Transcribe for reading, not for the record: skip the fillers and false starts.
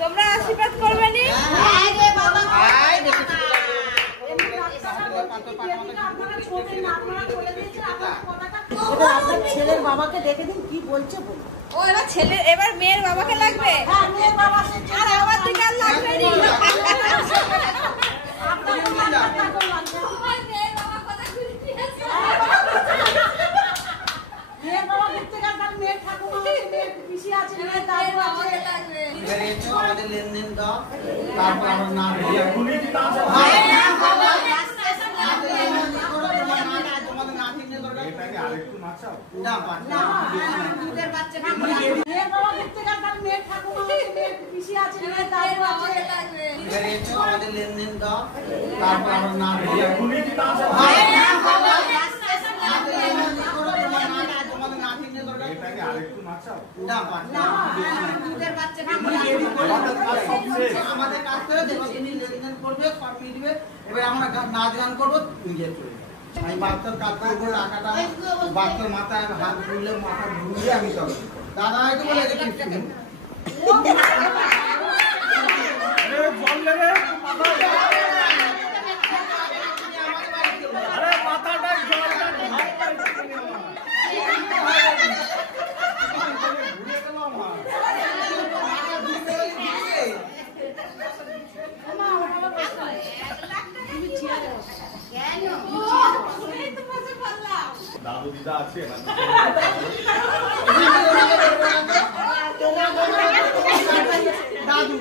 তোমরা আশীর্বাদ করবে নি? ছেলের বাবাকে দেখে দিন কি বলছে। ও এবার ছেলে এবার মেয়ের বাবাকে লাগবে। হ্যাঁ মেয়ের বাবা আর আমার দিকে আর লাগবে নি। মেয়ের বাবা দেখতে গেল তার মেয়ের ঠাকুমা মেয়ের পিসি আছে মেয়ের দাদু আছে লাগবে। এবারে তো আমাদের লেনদেন দাও তারপর আমরা না দিয়ে খুলি কি দাও তোমাদের না দিলে দরকার এটাকে আরেকটু নাচাও না না দুধের বাচ্চাকে মেয়ের বাবা দেখতে গেল তার মেয়ের ঠাকুমা মেয়ের পিসি আছে মেয়ের দাদু আছে লাগবে। এবারে তো আমাদের লেনদেন দাও তারপর আমরা না দিয়ে খুলি কি দাও এটাকে আরেকটু নাচাও না না দুধের বাচ্চাকে আমাদের কাজ করে দেখো তিনি লেনদেন করবে সব মিটবে এবার আমরা নাচ গান করবো নিজে চলে আমি বাচ্চার কাজ করবো টাকাটা বাচ্চার মাথায় হাত ঘুরলে মাথা ঘুরলে আমি সব দাদা হয়তো বলে দেখি দাদু দিদা আছে দাদু